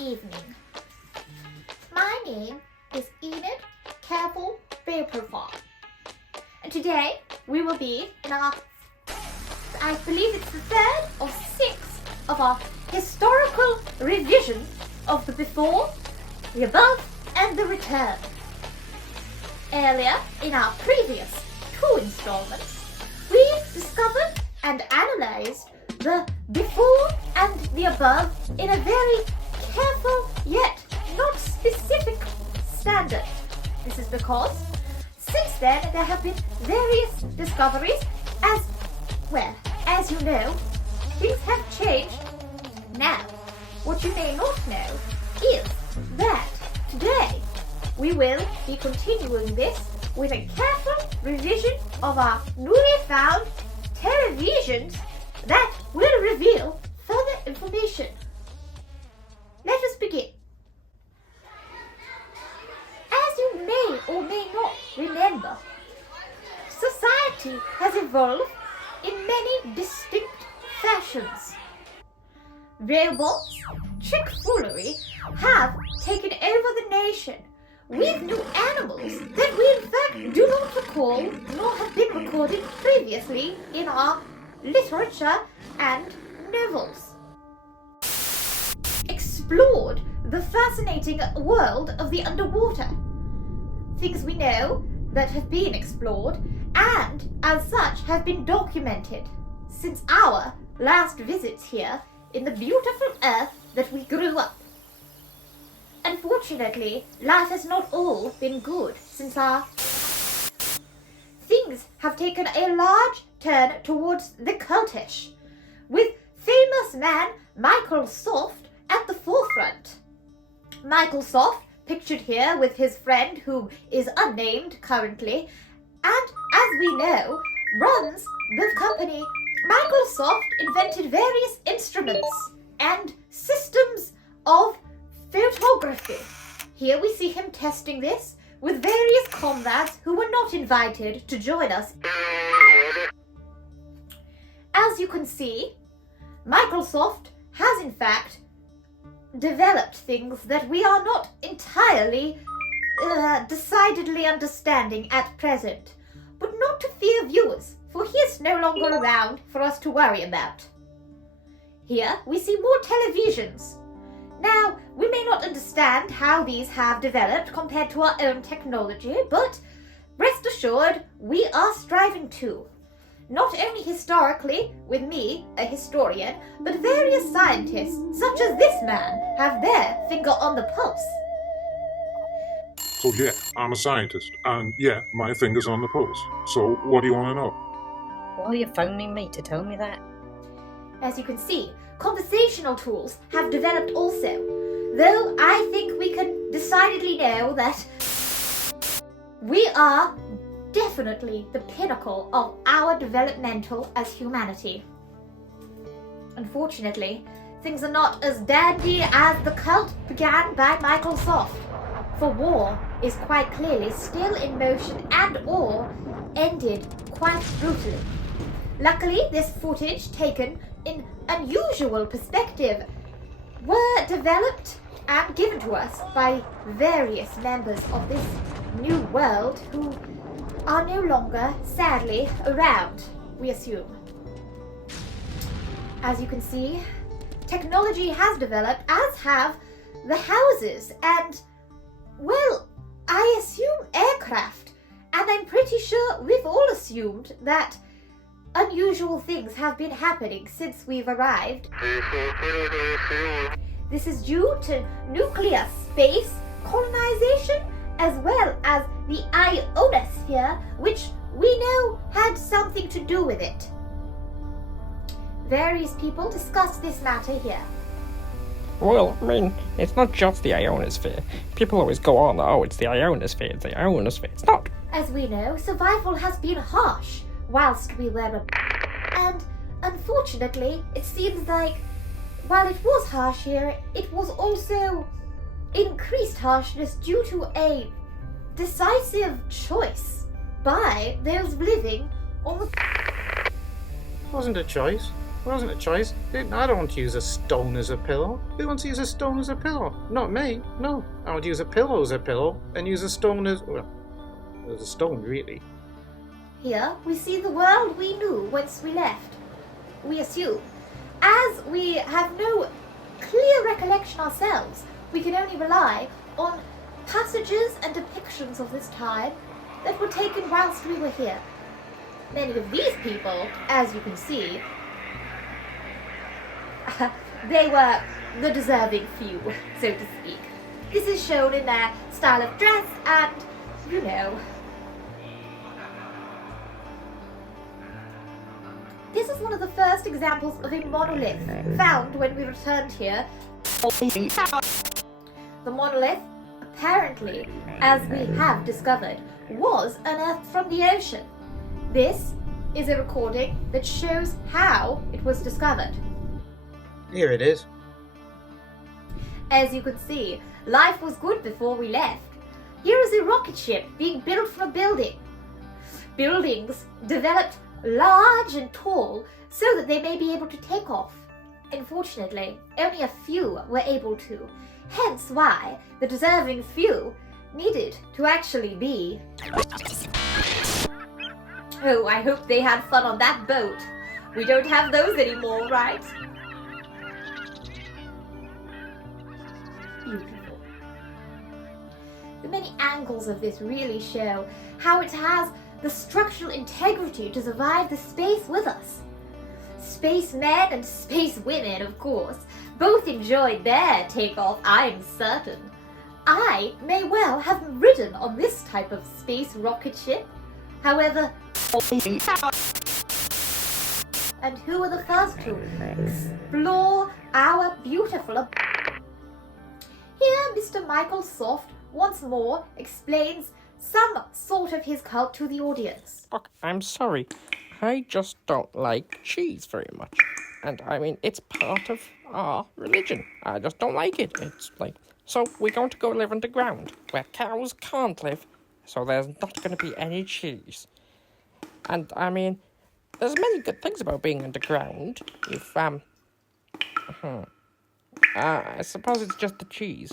evening. My name is Enid Careful Vaporfall. And today we will be in our, I believe it's the third or sixth of our historical revision of the before, the above, and the return. Earlier, in our previous two installments, we discovered and analysed the before and the above in a very careful yet not specific standard. This is because since then there have been various discoveries as you know, things have changed. Now, what you may not know is that today we will be continuing this with a careful revision of our newly found televisions that will reveal further information. Let us begin. As you may or may not remember, society has evolved in many distinct fashions. Robots, trickfoolery have taken over the nation with new animals that we in fact do not recall nor have been recorded previously in our literature and novels. Explored the fascinating world of the underwater. Things we know that have been explored and as such have been documented since our last visits here in the beautiful earth that we grew up. Unfortunately, life has not all been good since our things have taken a large turn towards the cultish, with famous man Michael Soft at the forefront. Michael Soft, pictured here with his friend who is unnamed currently, and as we know, runs the company. Michael Soft invented various instruments and systems of photography. Here we see him testing this with various comrades who were not invited to join us. As you can see, Microsoft has in fact developed things that we are not entirely decidedly understanding at present, but not to fear viewers, for he is no longer around for us to worry about. Here we see more televisions. Now, we may not understand how these have developed compared to our own technology, but rest assured, we are striving to. Not only historically, with me, a historian, but various scientists, such as this man, have their finger on the pulse. So yeah, I'm a scientist, and yeah, my finger's on the pulse. So what do you want to know? Why are you phoning me to tell me that? As you can see, conversational tools have developed also, though I think we can decidedly know that we are definitely the pinnacle of our developmental as humanity. Unfortunately, things are not as dandy as the cult began by Michael Soft, for war is quite clearly still in motion and or ended quite brutally. Luckily, this footage taken in unusual perspective were developed and given to us by various members of this new world who are no longer, sadly, around, we assume. As you can see, technology has developed, as have the houses and, well, I assume aircraft, and I'm pretty sure we've all assumed that unusual things have been happening since we've arrived. This is due to nuclear space colonization as well as the ionosphere, which we know had something to do with it. Various people discuss this matter here. Well, I mean, it's not just the ionosphere. People always go on, oh, it's the ionosphere, it's the ionosphere. It's not. As we know, survival has been harsh whilst we were and unfortunately, it seems like while it was harsh here, it was also increased harshness due to a decisive choice by those living on the... Wasn't a choice. Wasn't a choice. I don't want to use a stone as a pillow. Who wants to use a stone as a pillow? Not me. No. I would use a pillow as a pillow and use a stone as, well, as a stone, really. Here we see the world we knew whence we left. We assume. As we have no clear recollection ourselves, we can only rely on passages and depictions of this time that were taken whilst we were here. Many of these people, as you can see, they were the deserving few, so to speak. This is shown in their style of dress and, you know. This is one of the first examples of a monolith found when we returned here. The monolith, apparently, as we have discovered, was unearthed from the ocean. This is a recording that shows how it was discovered. Here it is. As you can see, life was good before we left. Here is a rocket ship being built from a building. Buildings developed large and tall so that they may be able to take off. Unfortunately, only a few were able to, hence why the deserving few needed to actually be. Oh, I hope they had fun on that boat. We don't have those anymore, right? Beautiful. The many angles of this really show how it has the structural integrity to survive the space with us. Spacemen and space women, of course, both enjoyed their takeoff, I'm certain. I may well have ridden on this type of space rocket ship. However, and who were the first to explore our beautiful... Here, Mr. Michael Soft once more explains some sort of his cult to the audience. Look, I'm sorry. I just don't like cheese very much. And I mean, it's part of our religion. I just don't like it. It's like, so we're going to go live underground where cows can't live, so there's not going to be any cheese. And I mean, there's many good things about being underground. If, I suppose it's just the cheese.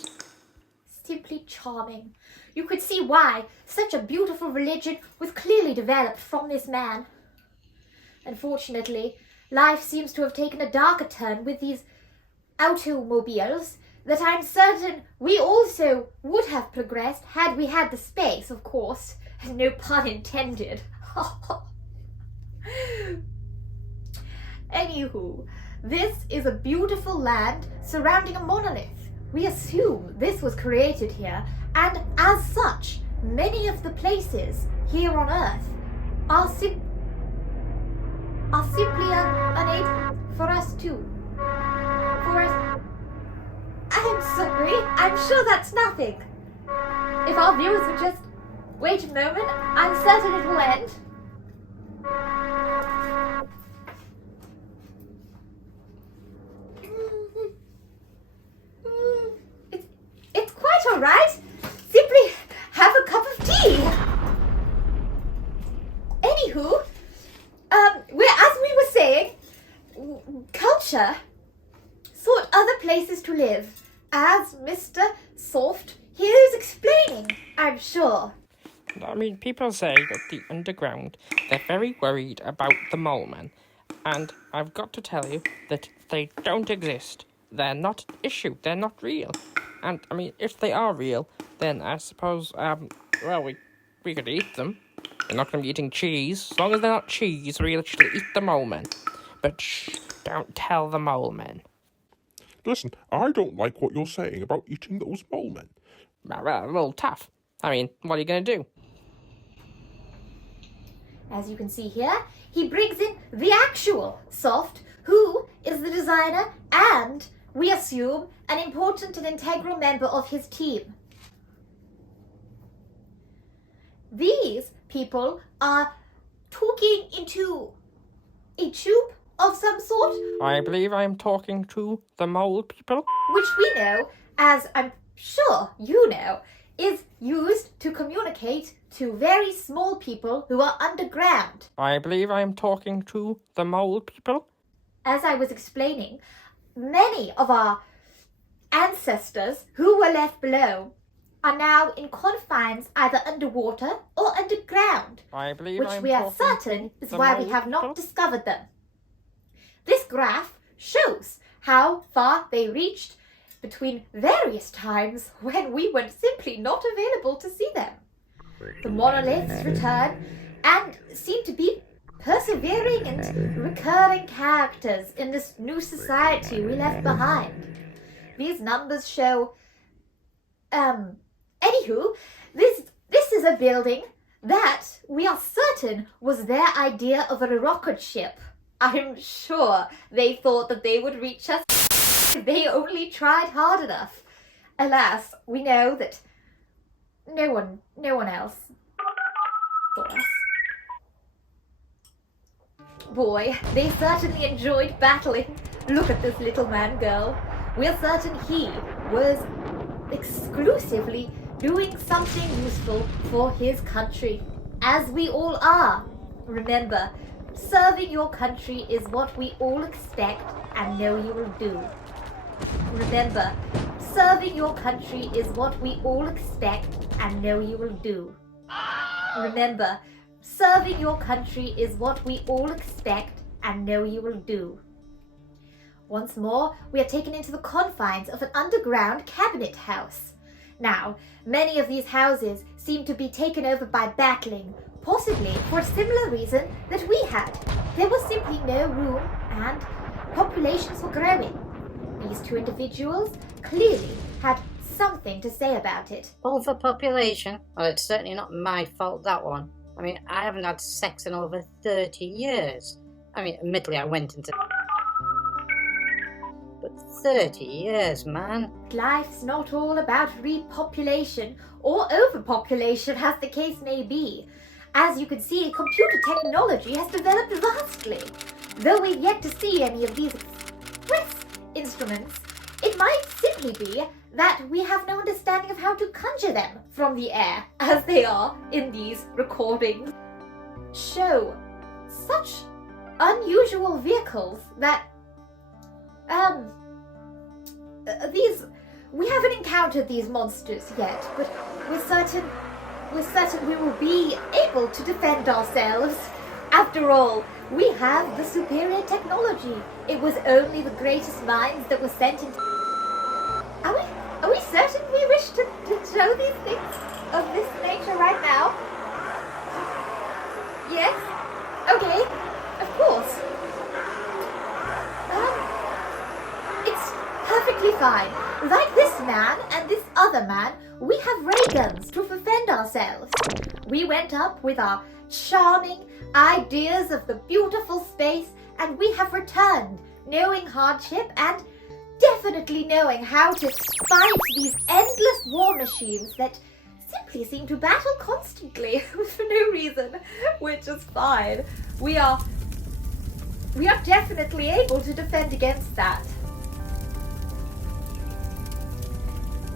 Simply charming. You could see why such a beautiful religion was clearly developed from this man. Unfortunately, life seems to have taken a darker turn with these automobiles that I'm certain we also would have progressed had we had the space, of course. No pun intended. Anywho, this is a beautiful land surrounding a monolith. We assume this was created here, and as such, many of the places here on Earth are simply unable for us to. I'm sorry, I'm sure that's nothing. If our viewers would just wait a moment, I'm certain it will end. It's quite all right. Simply have a cup of tea. Anywho, as we were saying, culture sought other places to live, as Mr. Soft here is explaining, I'm sure. I mean, people say that the underground, they're very worried about the mole men. And I've got to tell you that they don't exist. They're not an issue. They're not real. And, I mean, if they are real, then I suppose, well, we could eat them. We're not going to be eating cheese. As long as they're not cheese, we'll actually eat the mole men. But shh, don't tell the mole men. Listen, I don't like what you're saying about eating those mole men. Well, a little tough. I mean, what are you going to do? As you can see here, he brings in the actual Soft, who is the designer and, we assume, an important and integral member of his team. These people are talking into a tube of some sort. I believe I'm talking to the mole people. Which we know, as I'm sure you know, is used to communicate to very small people who are underground. I believe I'm talking to the mole people. as I was explaining, many of our ancestors who were left below are now in confines either underwater or underground, I believe which I'm we are talking certain to is the why we mole have not people. discovered them. This graph shows how far they reached between various times when we were simply not available to see them. The monoliths return and seem to be persevering and recurring characters in this new society we left behind. These numbers show... Anywho, this is a building that we are certain was their idea of a rocket ship. I'm sure they thought that they would reach us if they only tried hard enough. Alas, we know that no one else saw us. Boy, they certainly enjoyed battling. Look at this little man girl. We're certain he was exclusively doing something useful for his country, as we all are. Remember, serving your country is what we all expect and know you will do. Remember, serving your country is what we all expect and know you will do. Remember, serving your country is what we all expect and know you will do. Once more, we are taken into the confines of an underground cabinet house. Now, many of these houses seem to be taken over by battling, possibly for a similar reason that we had. There was simply no room and populations were growing. These two individuals clearly had something to say about it. Overpopulation? Well, it's certainly not my fault, that one. I mean, I haven't had sex in over 30 years. I mean, admittedly, I went into... But 30 years, man. Life's not all about repopulation or overpopulation, as the case may be. As you can see, computer technology has developed vastly. Though we've yet to see any of these express instruments, it might simply be that we have no understanding of how to conjure them from the air, as they are in these recordings. Show such unusual vehicles that we haven't encountered these monsters yet, but we're certain we will be able to defend ourselves. After all, we have the superior technology. It was only the greatest minds that were sent into... Are we certain we wish to show these things of this nature right now? Yes? Okay, of course. It's perfectly fine. Like this man and this other man, we have ray guns to defend ourselves. We went up with our charming ideas of the beautiful space, and we have returned, knowing hardship and definitely knowing how to fight these endless war machines that simply seem to battle constantly for no reason, which is fine. We are definitely able to defend against that.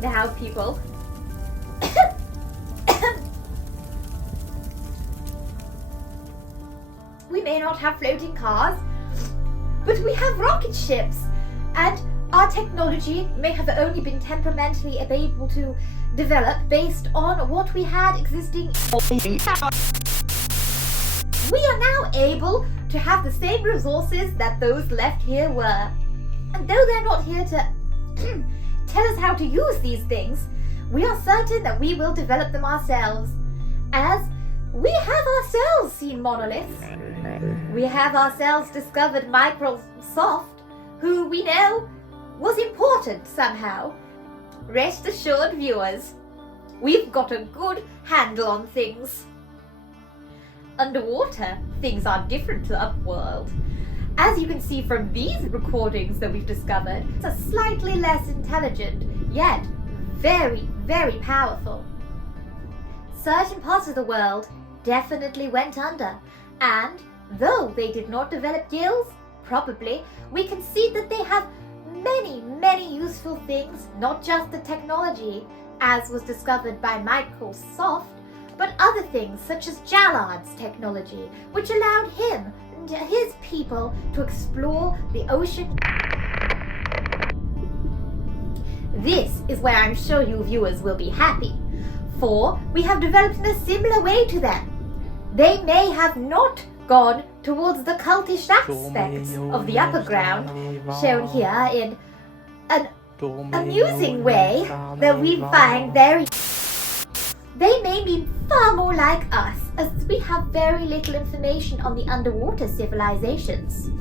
Now, people, we may not have floating cars, but we have rocket ships, and our technology may have only been temperamentally able to develop based on what we had existing. We are now able to have the same resources that those left here were. And though they're not here to tell us how to use these things, we are certain that we will develop them ourselves, as we have ourselves seen monoliths. We have ourselves discovered Microsoft, who we know was important somehow. Rest assured, viewers, we've got a good handle on things. Underwater, things are different to upworld. As you can see from these recordings that we've discovered, it's a slightly less intelligent, yet very, very powerful. Certain parts of the world definitely went under, and though they did not develop gills, probably, we can see that they have many, many useful things, not just the technology, as was discovered by Microsoft, but other things such as Jallard's technology, which allowed him and his people to explore the ocean. This is where I'm sure you viewers will be happy, for we have developed in a similar way to them. They may have not gone towards the cultish aspects of the upper ground, shown here in an amusing way that we find very... They may be far more like us, as we have very little information on the underwater civilizations.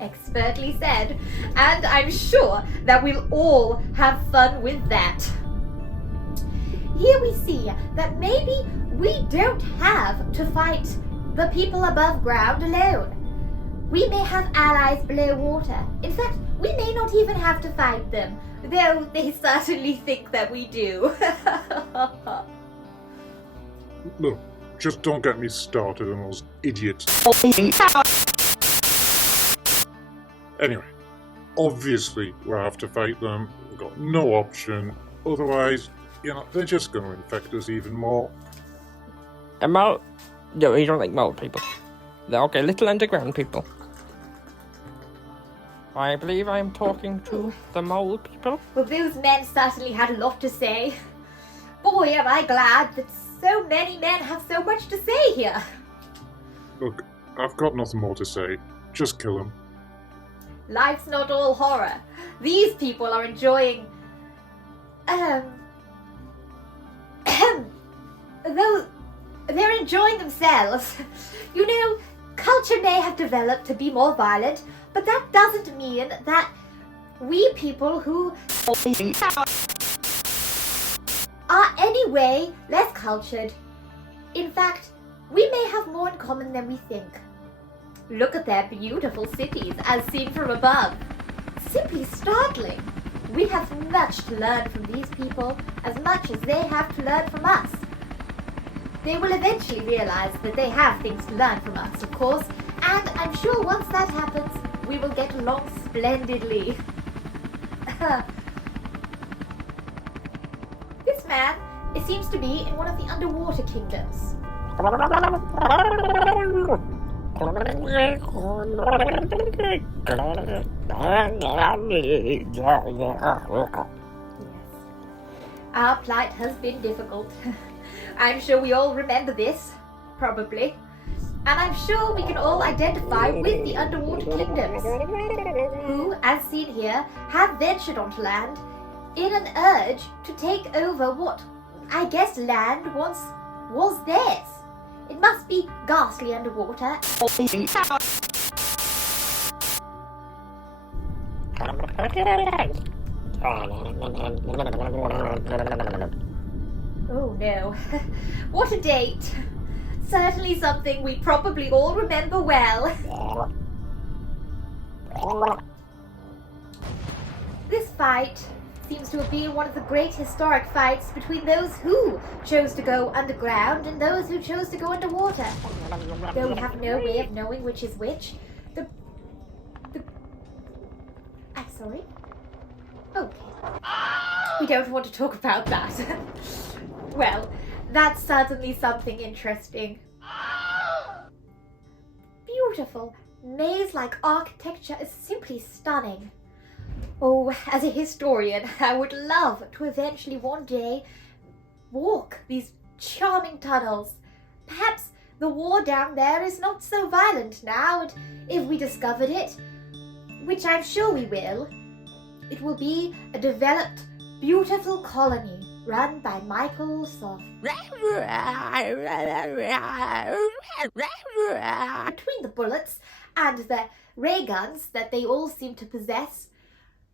Expertly said, and I'm sure that we'll all have fun with that. Here we see that maybe we don't have to fight the people above ground alone. We may have allies below water. In fact, we may not even have to fight them, though they certainly think that we do. Look, just don't get me started on those idiots. Anyway, obviously we'll have to fight them. We've got no option. Otherwise, they're just going to infect us even more. A mole? No, you don't like mole people. They're okay, little underground people. I believe I'm talking to the mole people. Well, those men certainly had a lot to say. Boy, am I glad that so many men have so much to say here. Look, I've got nothing more to say. Just kill them. Life's not all horror. These people are enjoying... though they're enjoying themselves. You know, culture may have developed to be more violent, but that doesn't mean that we people who are anyway less cultured. In fact, we may have more in common than we think. Look at their beautiful cities as seen from above. Simply startling. We have much to learn from these people, as much as they have to learn from us. They will eventually realize that they have things to learn from us, of course, and I'm sure once that happens, we will get along splendidly. This man, it seems to be in one of the underwater kingdoms. Our plight has been difficult. I'm sure we all remember this, probably. And I'm sure we can all identify with the underwater kingdoms, who, as seen here, have ventured onto land in an urge to take over what, I guess, land once was theirs. It must be ghastly underwater. Oh no, what a date. Certainly something we probably all remember well. This fight seems to have been one of the great historic fights between those who chose to go underground and those who chose to go underwater. Though we have no way of knowing which is which, I'm sorry? Okay. We don't want to talk about that. Well, that's certainly something interesting. Beautiful, maze-like architecture is simply stunning. Oh, as a historian, I would love to eventually one day walk these charming tunnels. Perhaps the war down there is not so violent now, and if we discovered it, which I'm sure we will, it will be a developed, beautiful colony run by Michael Soft. Between the bullets and the ray guns that they all seem to possess,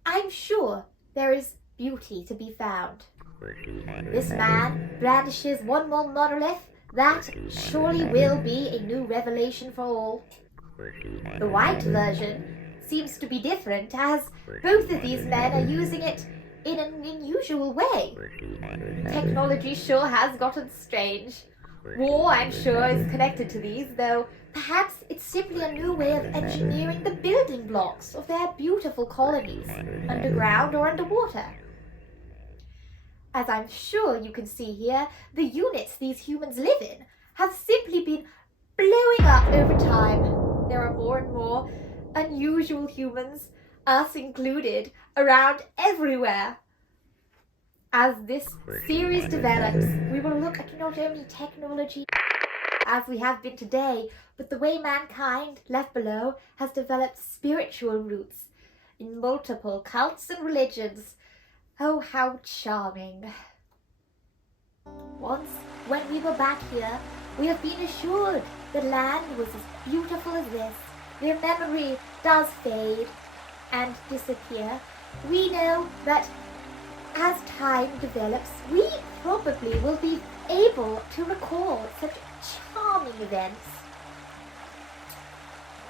I'm sure there is beauty to be found. This man brandishes one more monolith that surely will be a new revelation for all. The white version seems to be different, as both of these men are using it in an unusual way. Technology sure has gotten strange. War, I'm sure, is connected to these, though perhaps it's simply a new way of engineering the building blocks of their beautiful colonies, underground or underwater. As I'm sure you can see here, the units these humans live in have simply been blowing up over time. There are more and more unusual humans, us included, around everywhere. As this series develops, we will look at not only technology as we have been today, but the way mankind left below has developed spiritual roots in multiple cults and religions. Oh, how charming. Once, when we were back here, we have been assured the land was as beautiful as this. Their memory does fade and disappear. We know that as time develops, we probably will be able to recall such charming events.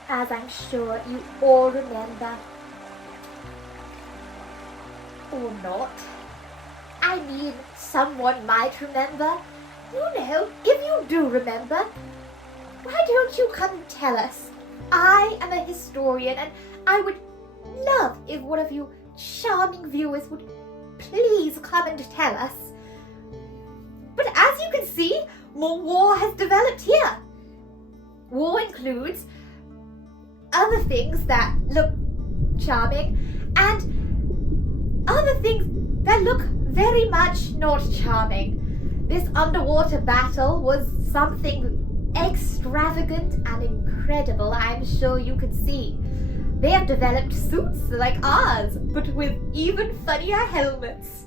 As I'm sure you all remember. Or not. I mean, someone might remember. No, if you do remember, why don't you come and tell us? I am a historian, and I would love if one of you charming viewers would please come and tell us. But as you can see, more war has developed here. War includes other things that look charming and other things that look very much not charming. This underwater battle was something extravagant and incredible, I'm sure you could see. They have developed suits like ours, but with even funnier helmets.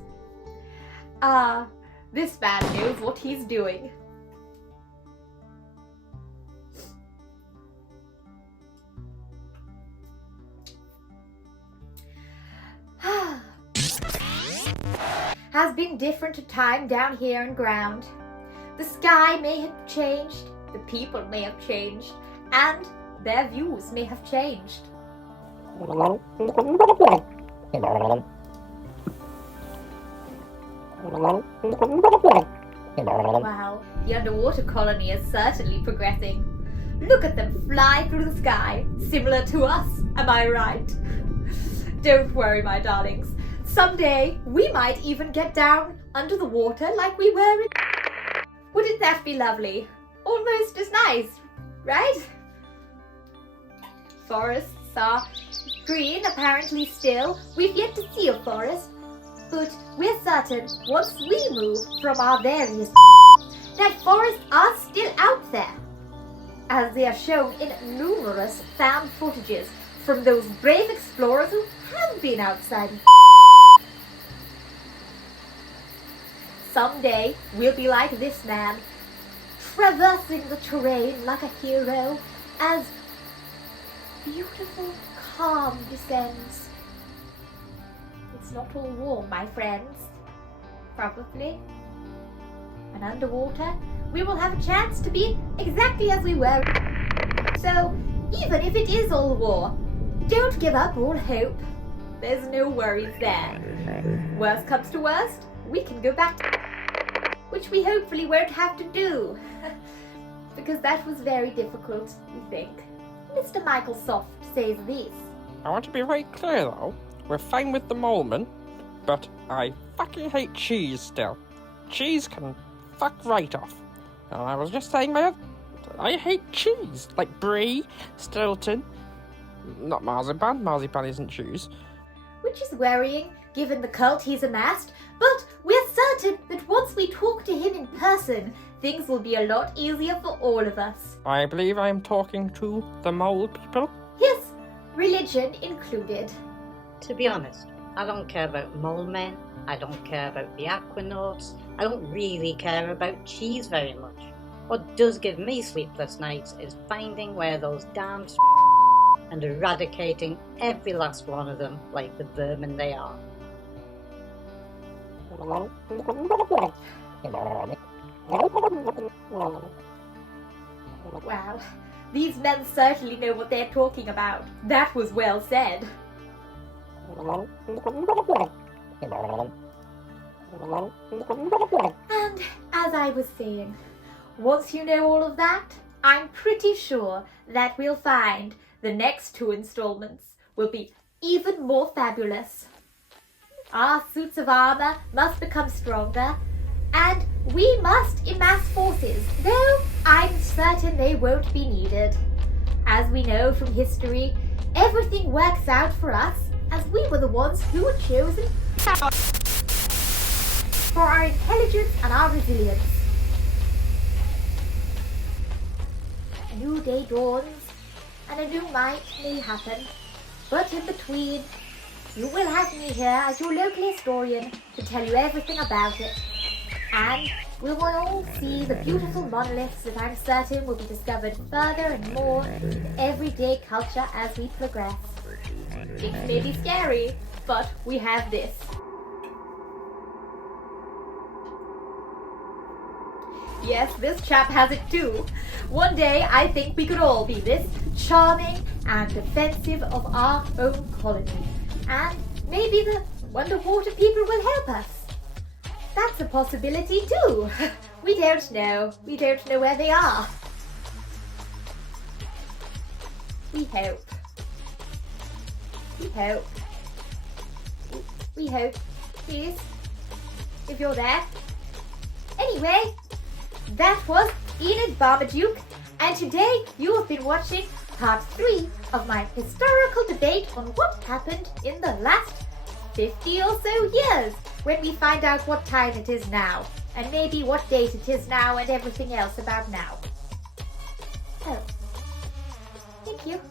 This man knows what he's doing. Has been different to time down here on ground. The sky may have changed, the people may have changed, and their views may have changed. Wow, the underwater colony is certainly progressing. Look at them fly through the sky, similar to us, am I right? Don't worry, my darlings. Someday, we might even get down under the water like we were in... Wouldn't that be lovely? Almost as nice, right? Forests are green, apparently still. We've yet to see a forest, but we're certain once we move from our various that forests are still out there, as they are shown in numerous found footages from those brave explorers who have been outside. Someday we'll be like this man, traversing the terrain like a hero as beautiful calm descends. It's not all war, my friends. Probably. And underwater, we will have a chance to be exactly as we were. So, even if it is all war, don't give up all hope. There's no worries there. Worst comes to worst, we can go back to which we hopefully won't have to do. Because that was very difficult, we think. Mr. Michael Soft says this. I want to be very clear though, we're fine with the moment, but I fucking hate cheese still. Cheese can fuck right off. And I was just saying, I hate cheese. Like brie, Stilton, not marzipan. Marzipan isn't cheese. Which is worrying, given the cult he's amassed, but we're certain that once we talk to him in person, things will be a lot easier for all of us. I believe I'm talking to the mole people. Yes, religion included. To be honest, I don't care about mole men, I don't care about the aquanauts, I don't really care about cheese very much. What does give me sleepless nights is finding where those damn and eradicating every last one of them like the vermin they are. Wow, these men certainly know what they're talking about. That was well said. And as I was saying, once you know all of that, I'm pretty sure that we'll find the next 2 installments will be even more fabulous. Our suits of armor must become stronger, and we must amass forces, though I'm certain they won't be needed. As we know from history, everything works out for us as we were the ones who were chosen for our intelligence and our resilience. A new day dawns, and a new night may happen, but in between, you will have me here as your local historian to tell you everything about it. And we will all see the beautiful monoliths that I'm certain will be discovered further and more in everyday culture as we progress. It may be scary, but we have this. Yes, this chap has it too. One day I think we could all be this charming and defensive of our own colony. And maybe the underwater people will help us. That's a possibility too. We don't know. We don't know where they are. We hope. We hope. We hope. Please. If you're there. Anyway, that was Enid Barbaduke, and today you have been watching part 3 of my historical debate on what happened in the last 50 or so years, when we find out what time it is now, and maybe what date it is now, and everything else about now. Oh. Thank you.